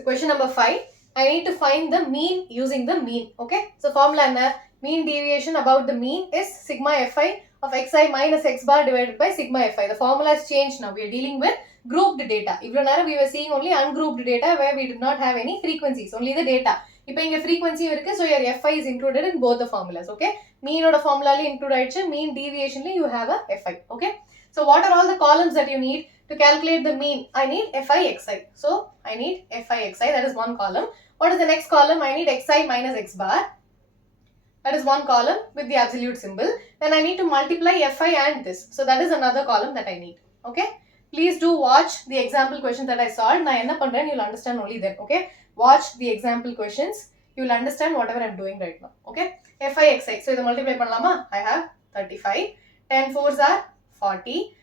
So question number 5. I need to find the mean using the mean. Okay. So formula enna? Mean deviation about the mean is sigma fi of xi minus x bar divided by sigma fi. The formula has changed now. We are dealing with grouped data. Even now we were seeing only ungrouped data where we did not have any frequencies, only the data. இப்போ இங்க frequency இருக்கு, so your fi is included in both the formulas. Okay. Mean oda formula include ஆயிடுச்சு, mean deviation you have a fi. Okay. So what are all the columns that you need to calculate the mean? I need fi xi. So I need fi xi, that is one column. What is the next column? I need xi minus x bar. That is one column with the absolute symbol. Then I need to multiply fi and this. So that is another column that I need. Okay. Please do watch the example questions that I solved. Na enna pandren, you'll understand only then. Okay. Watch the example questions. You'll understand whatever I'm doing right now. Okay. fi xi. So idu multiply pannalama. I have 35. 10 4s are 40.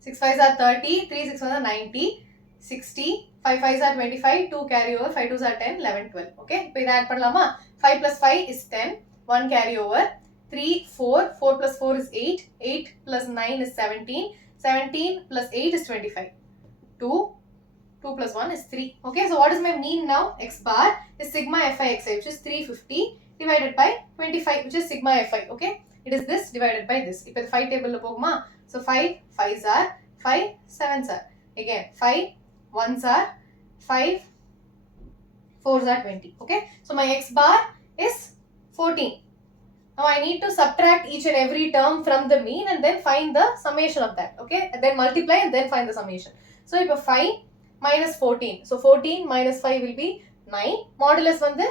6 5s are 30. 3 6 1s are 90. 60. 5 5s are 25. 2 carry over. 5 2s are 10. 11 12. Okay. இப்போ இதை add பண்ணலாமா? 5 plus 5 is 10. 1 carry over. 3 4. 4 plus 4 is 8. 8 plus 9 is 17. 17 plus 8 is 25. 2. 2 plus 1 is 3. Okay, so what is my mean now? X bar is sigma fi xi, which is 350 divided by 25, which is sigma fi. Okay, it is this divided by this. If the 5 table lo poguma, so 5 5s are 5 7s are again 5 1s are 5 4s are 20. Okay, so my x bar is 14. Now I need to subtract each and every term from the mean and then find the summation of that. Okay, and then multiply and then find the summation. So if 5 minus 14. So 14 minus 5 will be 9. Modulus vandu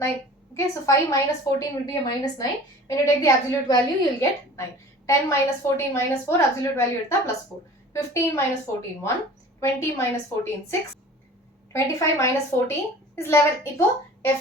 9. Okay, so 5 minus 14 will be a minus 9. When you take the absolute value, you will get 9. 10 minus 14 minus 4, absolute value is plus 4. 15 minus 14, 1. 20 minus 14, 6. 25 minus 14 is 11. Ipo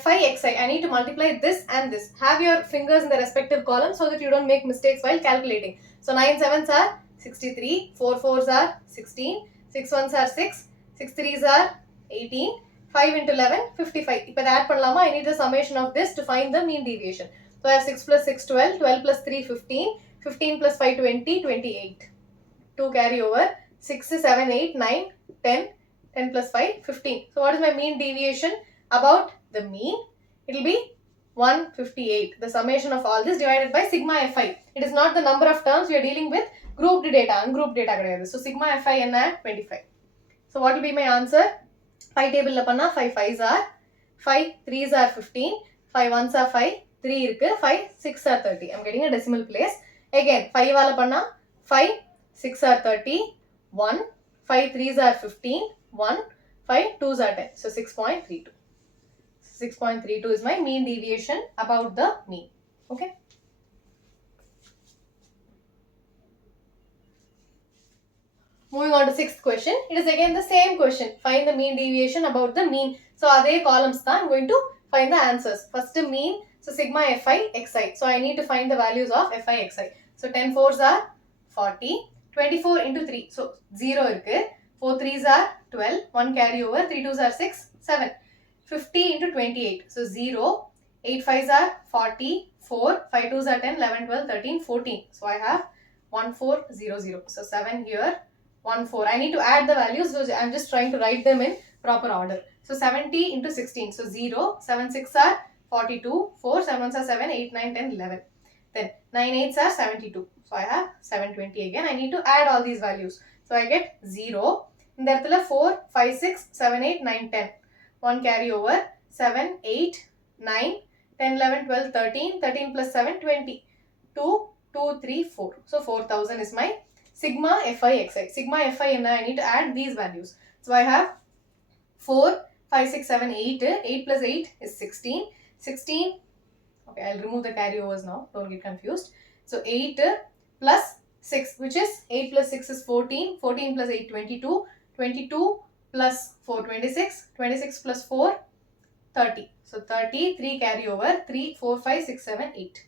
fi xi. I need to multiply this and this. Have your fingers in the respective columns so that you don't make mistakes while calculating. So 9 7s are 63. 4 4s are 16. 6 1s are 6. 6 3s are 18. 5 into 11, 55. If I add pannalama, I need the summation of this to find the mean deviation. So I have 6 plus 6, 12. 12 plus 3, 15. 15 plus 5, 20. 28. 2 carry over. 6, 7, 8, 9, 10. 10 plus 5, 15. So what is my mean deviation about the mean? It will be 158. The summation of all this divided by sigma fi. It is not the number of terms. We are dealing with grouped data, ungrouped data. So sigma fi enna 25. So what will be my answer? 5 table la panna 5 5s are 5 3s are 15. 5 1s are 5. 3 irukku. 5 6 are 30. I'm getting a decimal place. Again 5 vala panna 5 6 are 30. 1 5 3s are 15. 1 5 2s are 10. So 6.32. 6.32 is my mean deviation about the mean. Okay. Moving on to 6th question. It is again the same question. Find the mean deviation about the mean. So adhe columns tha I'm going to find the answers. First mean. So sigma fi xi. So I need to find the values of fi xi. So 10 4s are 40. 24 into 3. So 0 irukku. 4 3s are 12. 1 carry over. 3 2s are 6. 7. 50 into 28. So 0. 8 5s are 40. 4. 5 2s are 10. 11 12 13 14. So I have 1400. So 7 here. 1 4. I need to add the values, so I'm just trying to write them in proper order. So 70 into 16. So 0. 7 6 are 42. 4 7 1s are 7. 8 9 10 11. Then 9 8s are 72. So I have 720 again. I need to add all these values. So I get 0. In the 4 5 6 7 8 9 10. 1 carry over. 7 8 9 10 11 12 13. 13 plus 7 20. 2 2 3 4. So 4000 is my sigma fi xi. Sigma fi and I need to add these values. So I have 4, 5, 6, 7, 8. 8 plus 8 is 16. 16. Okay, I'll remove the carryovers now. Don't get confused. So 8 plus 6, which is 8 plus 6 is 14. 14 plus 8, 22. 22 plus 4, 26. 26 plus 4, 30. So 30, 3 carry over. 3, 4, 5, 6, 7, 8.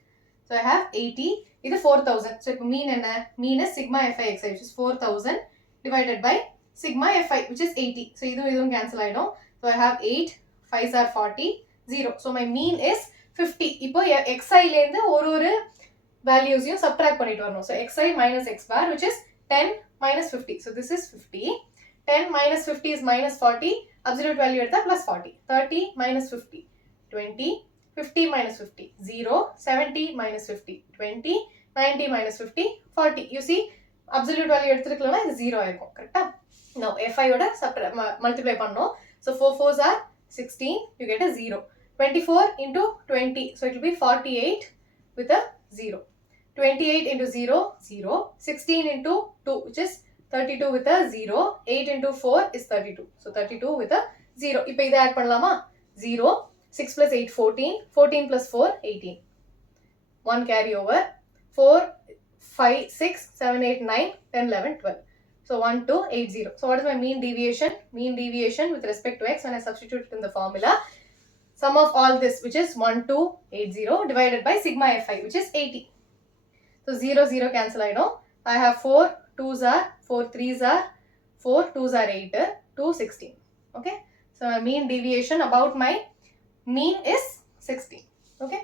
So I have 80. This is 4000. So mean enna? Mean is sigma fi xi, which is 4000 divided by sigma fi, which is 80. So idum cancel aidum. So I have 8. 5s are 40. 0. So my mean is 50. Ipo xi la irundhu oru values you subtract pannittu varanum. So xi minus x bar, which is 10 minus 50. So this is 50. 10 minus 50 is minus 40. Absolute value at the plus 40. 30 minus 50, 20. 50 minus 50, 0. 70 minus 50, 20. 90 minus 50, 40. You see, absolute value எடுத்துருக்கலனா இது 0 ஆயிருக்கும். கரெக்டா? Now, fi ஓட multiply பண்ணோம். So, 4 4s are 16. You get a 0. 24 into 20. So, it will be 48 with a 0. 28 into 0, 0. 16 into 2, which is 32 with a 0. 8 into 4 is 32. So, 32 with a 0. இப்போ இதை add பண்ணலாமா? 0. 6 plus 8, 14. 14 plus 4, 18. 1 carry over. 4, 5, 6, 7, 8, 9, 10, 11, 12. So 1, 2, 8, 0. So what is my mean deviation? Mean deviation with respect to x when I substitute it in the formula. Sum of all this, which is 1, 2, 8, 0 divided by sigma fi, which is 80. So 0, 0 cancel I know. I have 4 2s are, 4 3s are, 4 2s are 8, 2, 16. Okay. So my mean deviation about my mean is 16. Okay.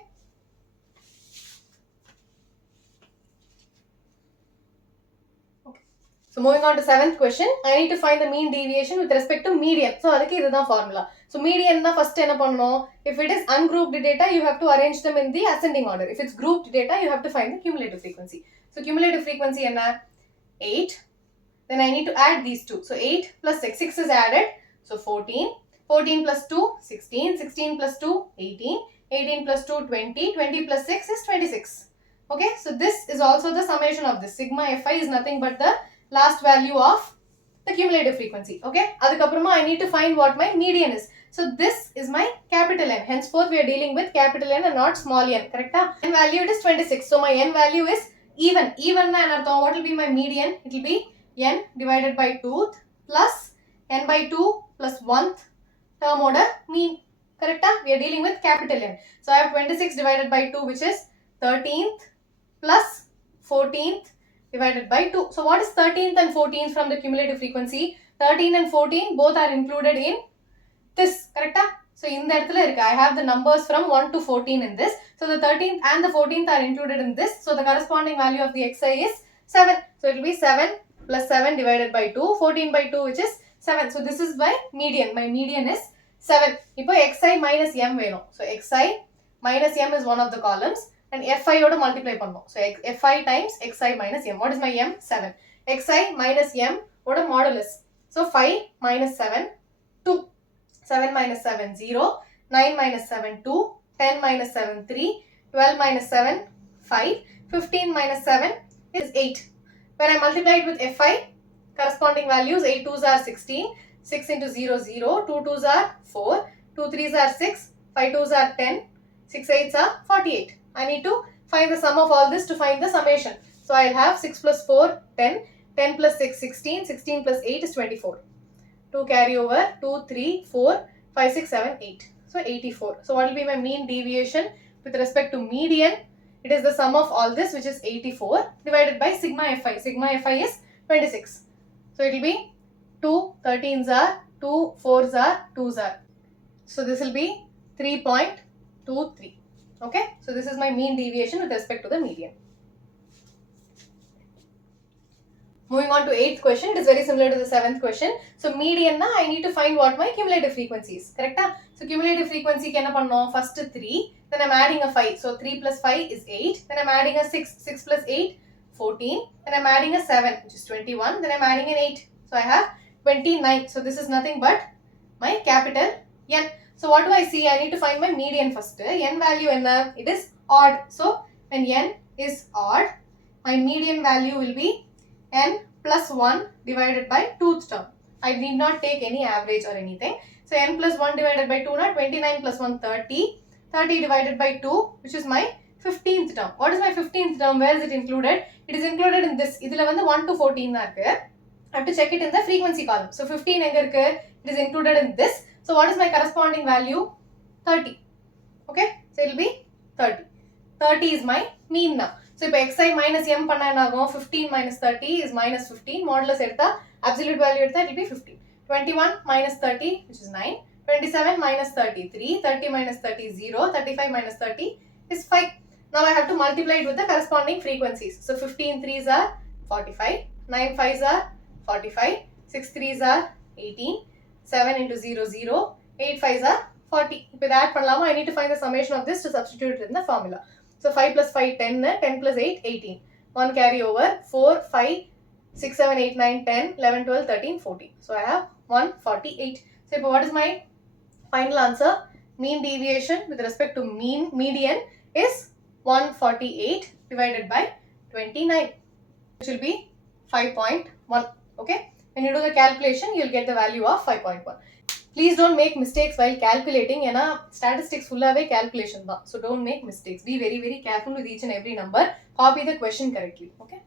So moving on to 7th question, I need to find the mean deviation with respect to median. So adukku idhu dhaan formula. So median na first enna pannom? If it is ungrouped data, you have to arrange them in the ascending order. If it's grouped data, you have to find the cumulative frequency. So cumulative frequency enna? 8. Then I need to add these two. So 8 plus 6, 6 is added. So 14. 14 plus 2, 16. 16 plus 2, 18. 18 plus 2, 20. 20 plus 6 is 26. Okay, so this is also the summation of this. Sigma fi is nothing but the last value of the cumulative frequency. Okay, adukapurama I need to find what my median is. So this is my capital N. Henceforth we are dealing with capital N and not small n. Correct? N value it is 26. So my n value is even. Even na enartham, what will be my median? It will be n divided by 2th plus n by 2 plus 1th term order mean. Correct? We are dealing with capital N. So I have 26 divided by 2, which is 13th plus 14th divided by 2. So what is 13th and 14th from the cumulative frequency? 13 and 14 both are included in this. Correct? So in the I have the numbers from 1 to 14 in this. So the 13th and the 14th are included in this. So the corresponding value of the xi is 7. So it will be 7 plus 7 divided by 2. 14 by 2, which is 7. So this is my median. My median is 7. Now xi minus m veno. So xi minus m is one of the columns. And fi oda multiply pannom. So fi times xi minus m. What is my m? 7. xi minus m oda modulus. So 5 minus 7, 2. 7 minus 7, 0. 9 minus 7, 2. 10 minus 7, 3. 12 minus 7, 5. 15 minus 7 is 8. When I multiply it with fi, corresponding values, 8 2s are 16. 6 into 0, 0. 2 2s are 4. 2 3s are 6. 5 2s are 10. 6 8s are 48. I need to find the sum of all this to find the summation. So I'll have 6 plus 4, 10. 10 plus 6, 16. 16 plus 8 is 24. 2 carry over. 2, 3, 4, 5, 6, 7, 8. So 84. So what will be my mean deviation with respect to median? It is the sum of all this, which is 84, divided by sigma fi. Sigma fi is 26. So it will be 2 13s are, 2 4s are, 2s are. So this will be 3.23. Okay, so this is my mean deviation with respect to the median. Moving on to 8th question, it is very similar to the 7th question. So median na I need to find what my cumulative frequency is. Correct? So cumulative frequency kenna pannom? First 3, then I'm adding a 5. So 3 plus 5 is 8. Then I'm adding a 6. 6 plus 8, 14. Then I'm adding a 7, which is 21. Then I'm adding an 8. So I have 29. So this is nothing but my capital N. So what do I see? I need to find my median first. N value enna? It is odd. So when n is odd, my median value will be n plus 1 divided by 2th term. I need not take any average or anything. So n plus 1 divided by 2 na 29 plus 1 30. 30 divided by 2, which is my 15th term. What is my 15th term? Where is it included? It is included in this. Idhula vandu 1 to 14 na irukku. I have to check it in the frequency column. So 15 enga irukku? It is included in this. So what is my corresponding value? 30. Okay, so it will be 30. 30 is my mean now. So if xi minus m panna enna agum? 15 minus 30 is minus 15. Modulus edutha absolute value edutha it will be 15. 21 minus 30, which is 9. 27 minus 33. 30 minus 30 is 0. 35 minus 30 is 5. Now I have to multiply it with the corresponding frequencies. So 15 3s are 45. 9 5s are 45. 6 3s are 18, 7 into 0 0, 8 5s are 40. இப்போ இதை add பண்ணலாமா? I need to find the summation of this to substitute it in the formula. So 5 plus 5 10, 10 plus 8 18. 1 carry over, 4 5 6 7 8 9 10 11 12 13 14. So I have 148. So இப்போ what is my final answer? Mean deviation with respect to median is 148 divided by 29, which will be 5.1. Okay, when you do the calculation you'll get the value of 5.1. Please don't make mistakes while calculating. Statistics full away calculation da, so don't make mistakes. Be very careful with each and every number. Copy the question correctly. Okay.